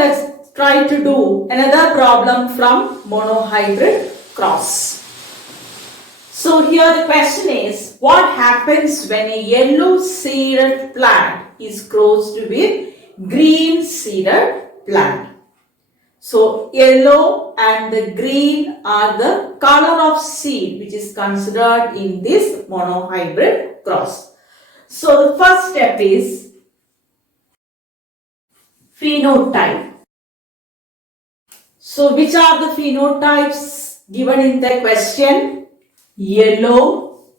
let's try to do another problem from monohybrid cross. So here the question is, what happens when a yellow seeded plant is crossed with green seeded plant? So yellow and the green are the color of seed which is considered in this monohybrid cross. So the first step is phenotype. So which are the phenotypes given in the question? Yellow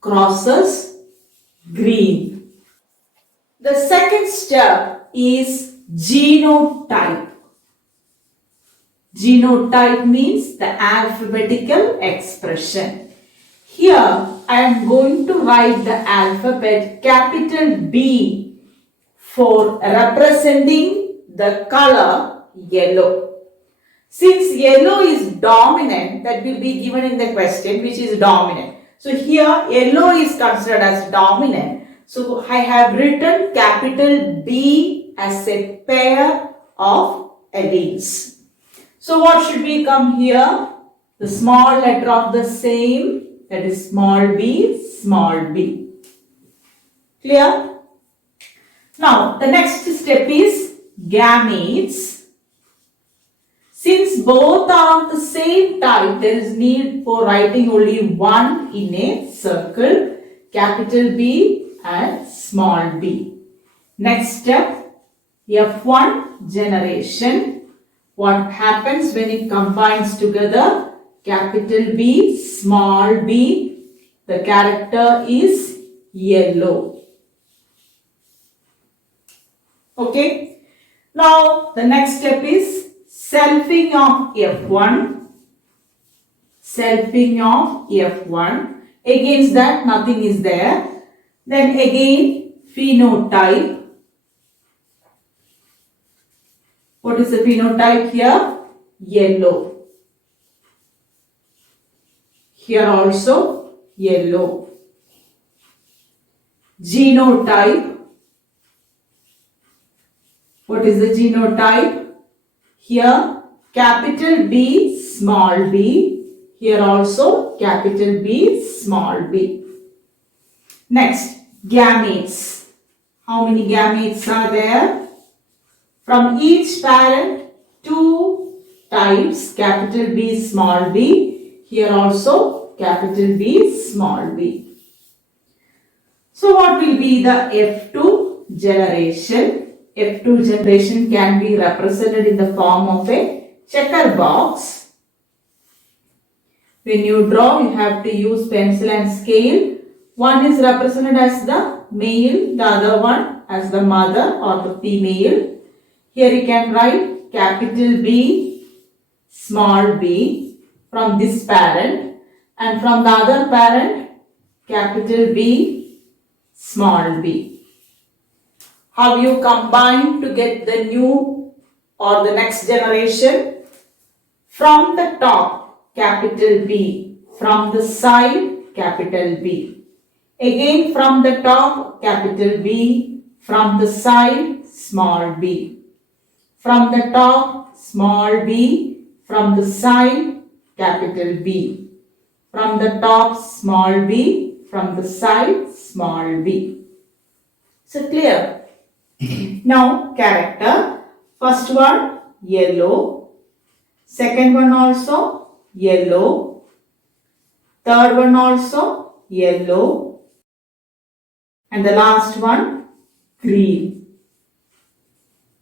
crosses green. The second step is genotype. Genotype means the alphabetical expression. Here I am going to write the alphabet capital B for representing the color yellow. Since yellow is dominant, that will be given in the question, which is dominant. So here yellow is considered as dominant. So I have written capital B as a pair of alleles. So what should we come here? The small letter of the same, that is small b, small b. Clear? Now the next step is gametes. Since both are of the same type, there is need for writing only one in a circle, capital B and small b. Next step, F1 generation. What happens when it combines together? Capital B, small b. The character is yellow. Okay. Now the next step is selfing of F1. Selfing of F1. Against that nothing is there. Then again phenotype. What is the phenotype here? Yellow. Here also yellow. Genotype. What is the genotype? Here capital B, small b. Here also capital B, small b. Next, gametes. How many gametes are there? From each parent, two types, capital B, small b. Here also capital B, small b. So what will be the F2 generation? F2 generation can be represented in the form of a checker box. When you draw, you have to use pencil and scale. One is represented as the male, the other one as the mother or the female. Here you can write capital B, small b from this parent, and from the other parent, capital B, small b. How you combine to get the new or the next generation? From the top, capital B. From the side, capital B. Again from the top, capital B. From the side, small b. From the top, small b. From the side, capital B. From the top, small b. From the side, small b. So clear? Now character. First one yellow. Second one also yellow. Third one also yellow. And the last one green.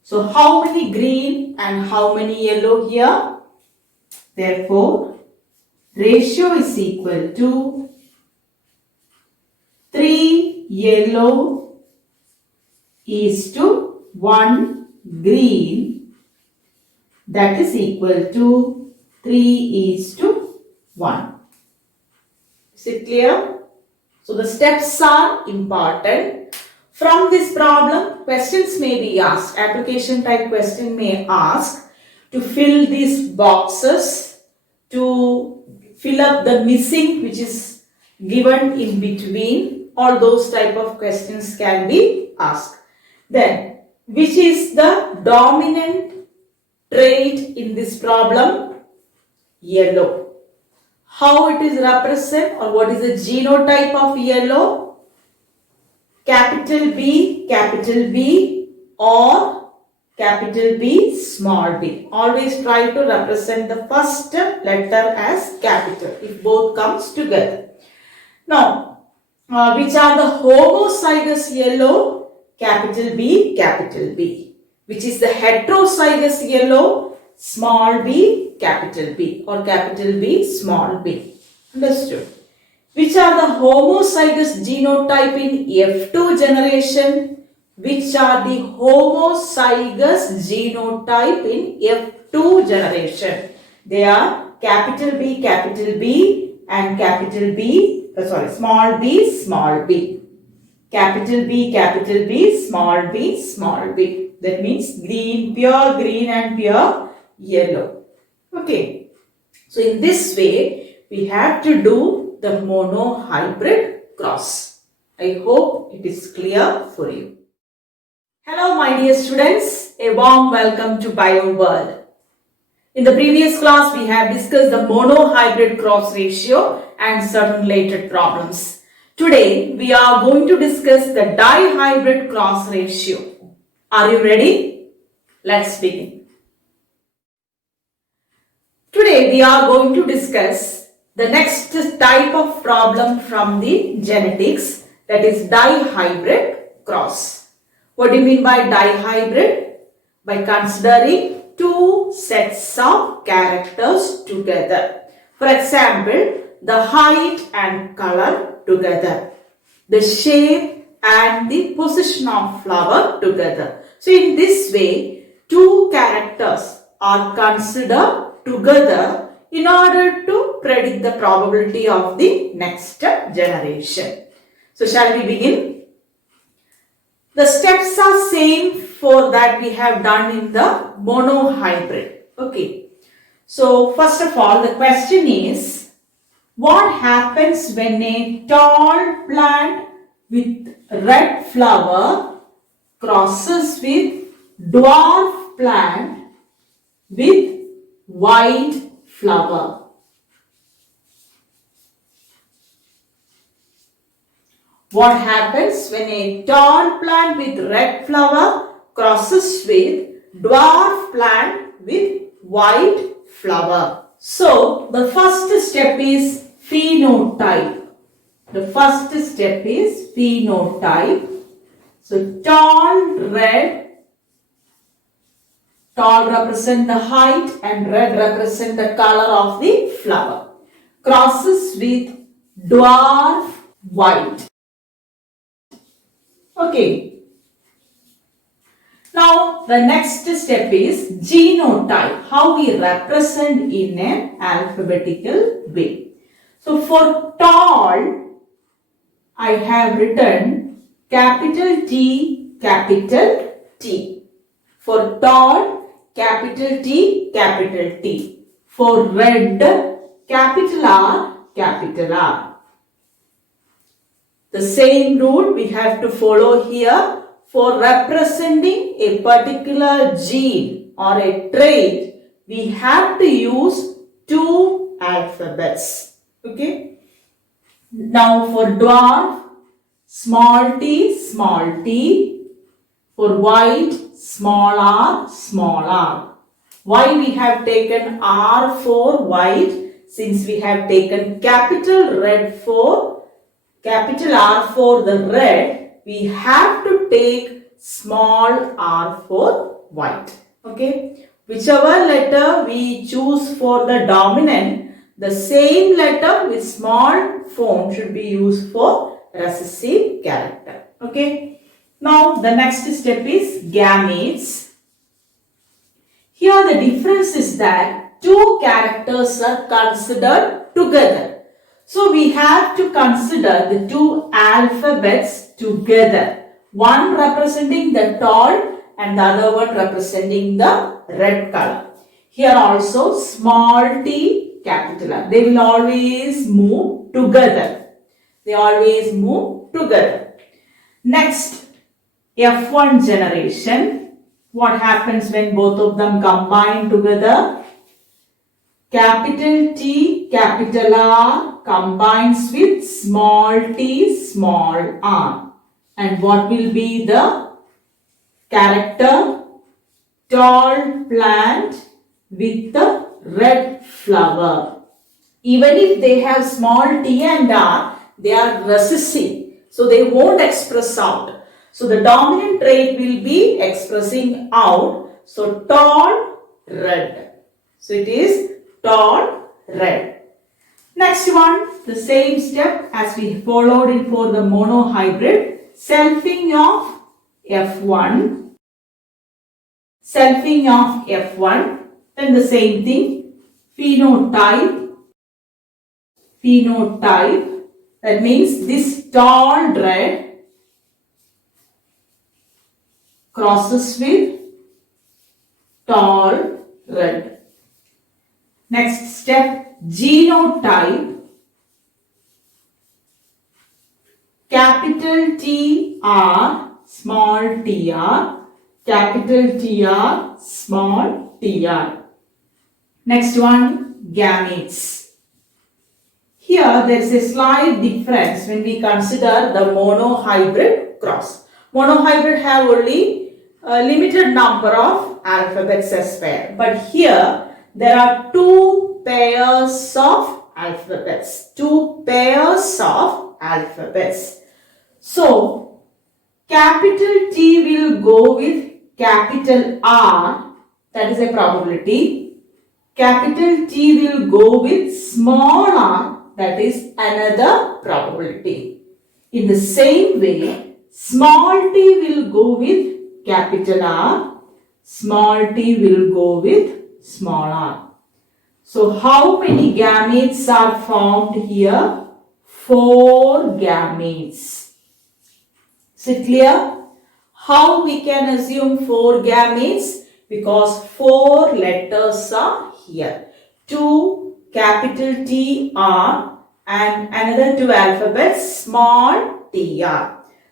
So how many green and how many yellow here? Therefore, ratio is equal to 3 yellow is to 1 green. That is equal to 3 is to 1. Is it clear? So the steps are important. From this problem, questions may be asked. Application type question may ask to fill these boxes, to fill up the missing which is given in between. All those type of questions can be asked. Then Which is the dominant trait in this problem? Yellow. How it is represented, or what is the genotype of yellow? Capital B or capital B, small b. Always try to represent the first letter as capital if both comes together. Now, which are the homozygous yellow? Capital B, which is the heterozygous yellow? Small b, capital B, or capital B, small b. Understood? Which are the homozygous genotype in F2 generation? Which are the homozygous genotype in F2 generation? They are capital B and capital B, small b. Capital B, small b. That means green, pure green and pure yellow. Okay. So in this way, we have to do the monohybrid cross. I hope it is clear for you. Hello my dear students, a warm welcome to Bio World. In the previous class, we have discussed the monohybrid cross ratio and certain related problems. Today, we are going to discuss the dihybrid cross ratio. Are you ready? Let's begin. Today, we are going to discuss the next type of problem from the genetics, that is dihybrid cross. What do you mean by dihybrid? By considering two sets of characters together. For example, the height and color together, the shape and the position of flower together. So in this way, two characters are considered together in order to predict the probability of the next generation. So shall we begin? The steps are same for that we have done in the monohybrid. Okay. So first of all, the question is, what happens when a tall plant with red flower crosses with dwarf plant with white flower? What happens when a tall plant with red flower crosses with dwarf plant with white flower? So, the first step is phenotype. The first step is phenotype. So, tall red, tall represent the height and red represent the color of the flower, crosses with dwarf white. Okay. Now, the next step is genotype, how we represent in an alphabetical way. So, for tall, I have written capital T, capital T. For tall, capital T, capital T. For red, capital R, capital R. The same rule we have to follow here for representing a particular gene or a trait. We have to use two alphabets. Okay. Now for dwarf, small t. For white, small r. Why we have taken R for white? Since we have taken capital red for capital R for the red, we have to take small r for white. Okay. Whichever letter we choose for the dominant, the same letter with small font should be used for recessive character. Okay. Now the next step is gametes. Here the difference is that two characters are considered together. So we have to consider the two alphabets together. One representing the tall and the other one representing the red color. Here also small t, capital R. They will always move together. They always move together. Next, F1 generation. What happens when both of them combine together? Capital T, capital R combines with small t, small r. And what will be the character? Tall plant with the red flower. Even if they have small t and r, they are recessive. So they won't express out. So the dominant trait will be expressing out. So tall, red. So it is tall, red. Next one, the same step as we followed in for the monohybrid. Selfing of F1. Selfing of F1. Then the same thing. Phenotype. Phenotype. That means this tall red crosses with tall red. Next step, genotype. Capital T R, small tr. Capital TR, small tr. Next one, gametes. Here there is a slight difference when we consider the monohybrid cross. Monohybrid have only a limited number of alphabets as pair. But here there are two pairs of alphabets. Two pairs of alphabets. So capital T will go with capital R. That is a probability. Capital T will go with small r. That is another probability. In the same way, small t will go with capital R. Small t will go with small r. So how many gametes are formed here? 4 gametes. Is it clear? How we can assume 4 gametes? Because 4 letters are here. 2 capital T R and another 2 alphabets small tr.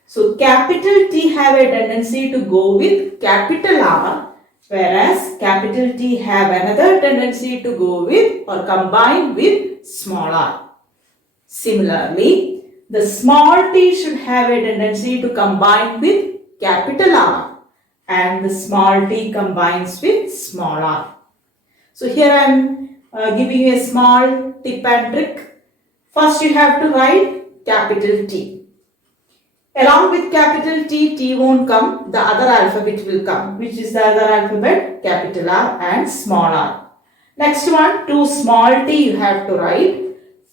So capital T have a tendency to go with capital R, whereas capital T have another tendency to go with or combine with small r. Similarly, the small t should have a tendency to combine with capital R and the small t combines with small r. So here I am giving you a small tip and trick. First you have to write capital T. Along with capital T, T won't come, the other alphabet will come. Which is the other alphabet? Capital R and small r. Next one, 2 small t you have to write.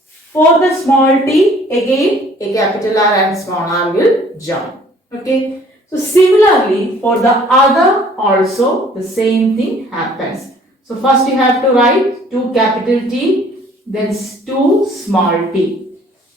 For the small t, again a capital R and small r will join. Okay. So similarly, for the other also the same thing happens. So first you have to write 2 capital T, then 2 small t.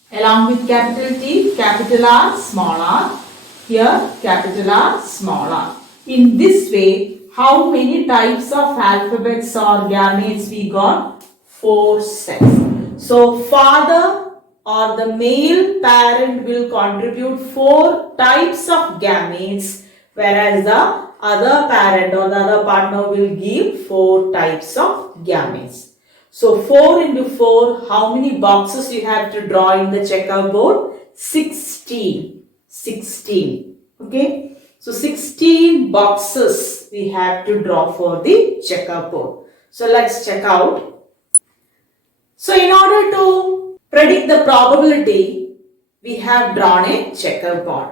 Along with capital T, capital R, small r. Here capital R, small r. In this way, how many types of alphabets or gametes we got? 4 sets. So father or the male parent will contribute 4 types of gametes, whereas the other parent or the other partner will give 4 types of gametes. So 4 into 4, how many boxes you have to draw in the checkerboard? 16. 16. Okay. So 16 boxes we have to draw for the checkerboard. So let's check out. So in order to predict the probability, we have drawn a checkerboard.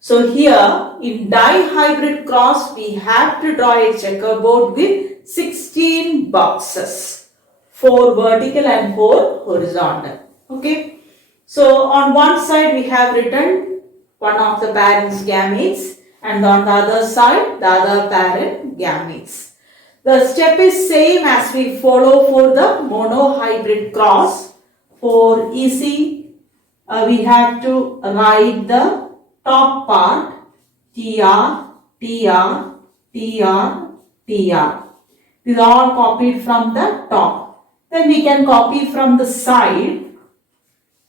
So here in dihybrid cross, we have to draw a checkerboard with 16 boxes. 4 vertical and 4 horizontal. Okay. So on one side we have written one of the parent's gametes and on the other side the other parent gametes. The step is same as we follow for the monohybrid cross. For easy, we have to write the top part TR, TR, TR, TR. These are all copied from the top. Then we can copy from the side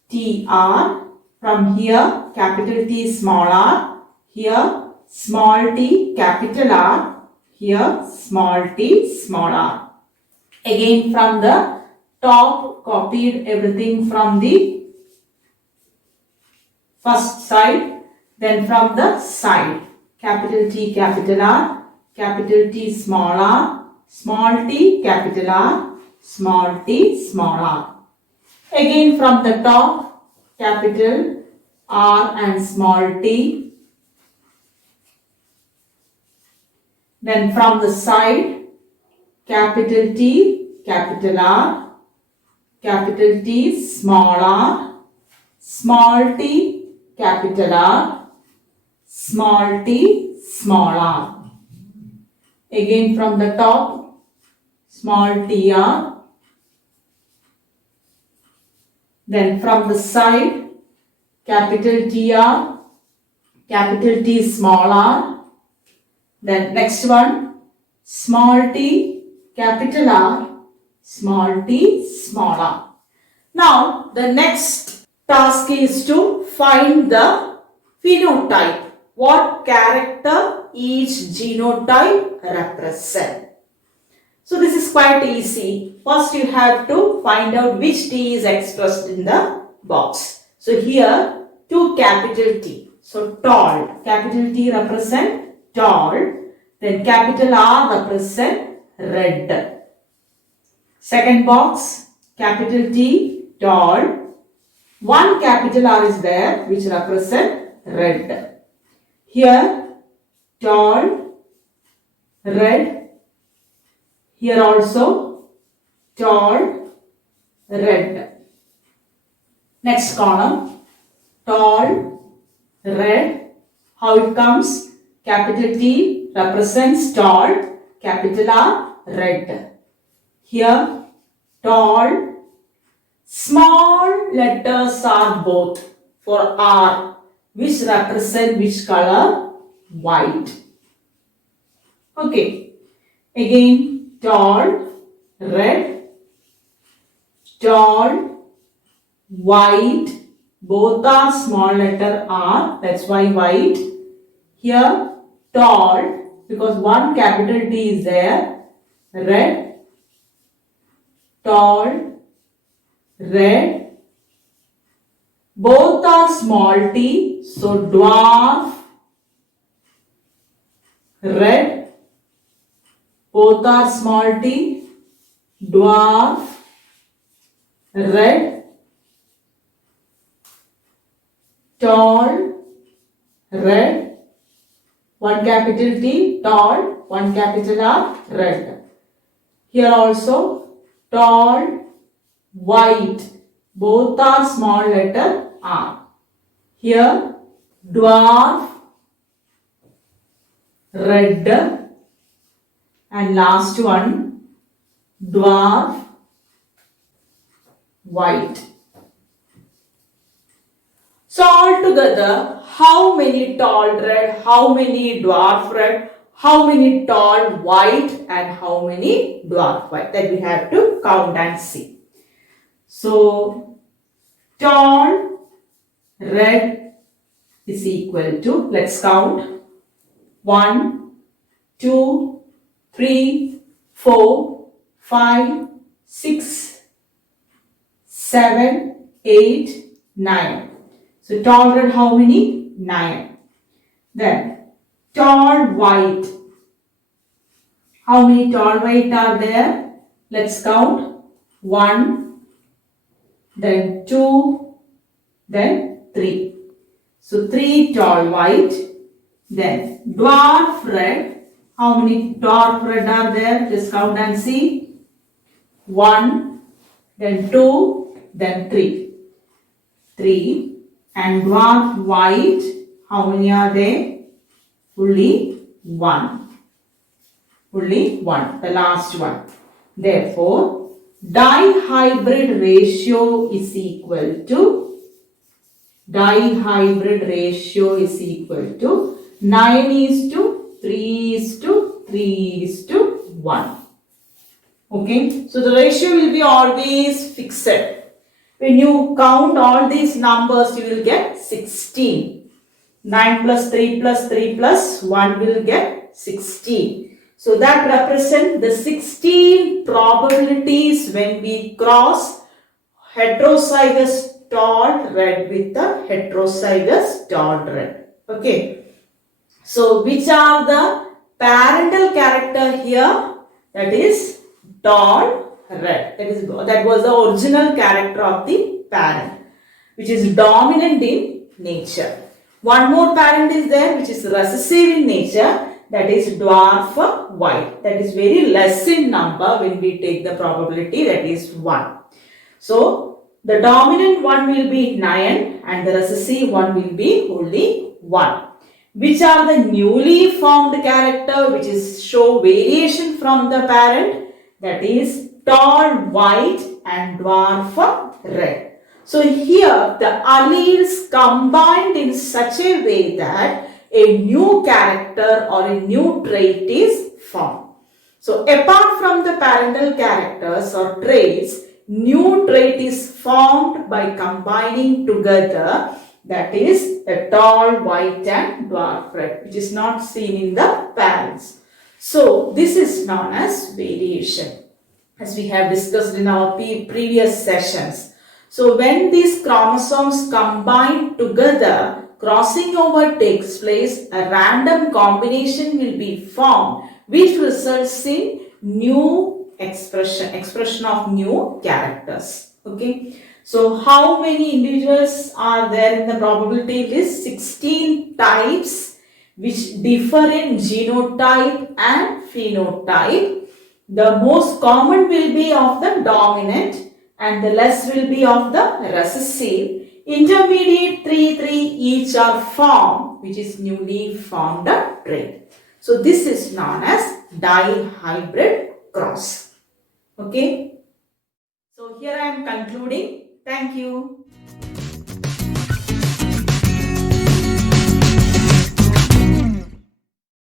TR, from here capital T small r, here small t, capital R. Here, small t, small r. Again, from the top, copied everything from the first side. Then from the side, capital T, capital R, capital T, small t, capital R, small t, small r. Again, from the top, capital R and small t. Then from the side, capital T, capital R, capital T, small t, capital R, small t, small r. Again from the top, small tr. Then from the side, capital TR, capital T, small r. Then next one, small t, capital R, small t, small r. Now the next task is to find the phenotype. What character each genotype represents. So this is quite easy. First you have to find out which T is expressed in the box. So here 2 capital T. So tall. Capital T represent tall. Then capital R represent red. Second box, capital T, tall. 1 capital R is there which represent red. Here tall, red. Here also tall, red. Next column, tall, red. How it comes? Capital T represents tall, capital R, red. Here, tall, small letters are both for R, which represent which color? White. Okay. Again, tall, red, tall, white, both are small letter R, that's why white. Here, tall, because 1 capital T is there, red, tall, red, both are small t, so dwarf, red, both are small t, dwarf, red, tall, red, 1 capital T, tall, 1 capital R, red. Here also, tall, white, both are small letter R. Here, dwarf, red, and last one, dwarf, white. So altogether, how many tall red, how many dwarf red, how many tall white and how many dwarf white, that we have to count and see. So tall red is equal to, let's count, 1, 2, 3, 4, 5, 6, 7, 8, 9. So tall red how many? 9. Then tall white. How many tall white are there? Let's count. 1, then 2, then 3. So 3 tall white. Then dwarf red. How many dwarf red are there? Just count and see. 1, then 2, then 3. 3. And dwarf white, how many are there? Only 1. Only 1, the last one. Therefore, dihybrid ratio is equal to, 9:3:3:1. Okay, so the ratio will be always fixed. When you count all these numbers, you will get 16. 9 plus 3 plus 3 plus 1 will get 16. So that represents the 16 probabilities when we cross heterozygous tall red with the heterozygous tall red. Okay. So which are the parental character here? That is tall red. That was the original character of the parent, which is dominant in nature. One more parent is there, which is recessive in nature. That is dwarf white. That is very less in number when we take the probability, that is 1. So the dominant one will be 9 and the recessive one will be only 1. Which are the newly formed character which is show variation from the parent? That is tall white and dwarf red. So here the alleles combined in such a way that a new character or a new trait is formed. So apart from the parental characters or traits, new trait is formed by combining together, that is the tall white and dwarf red, which is not seen in the parents. So this is known as variation, as we have discussed in our previous sessions. So when these chromosomes combine together, crossing over takes place, a random combination will be formed which results in new expression of new characters. Okay. So how many individuals are there in the probability list? 16 types which differ in genotype and phenotype. The most common will be of the dominant and the less will be of the recessive. Intermediate 3 each are formed, which is newly formed trait. So this is known as dihybrid cross. Okay. So here I am concluding. Thank you.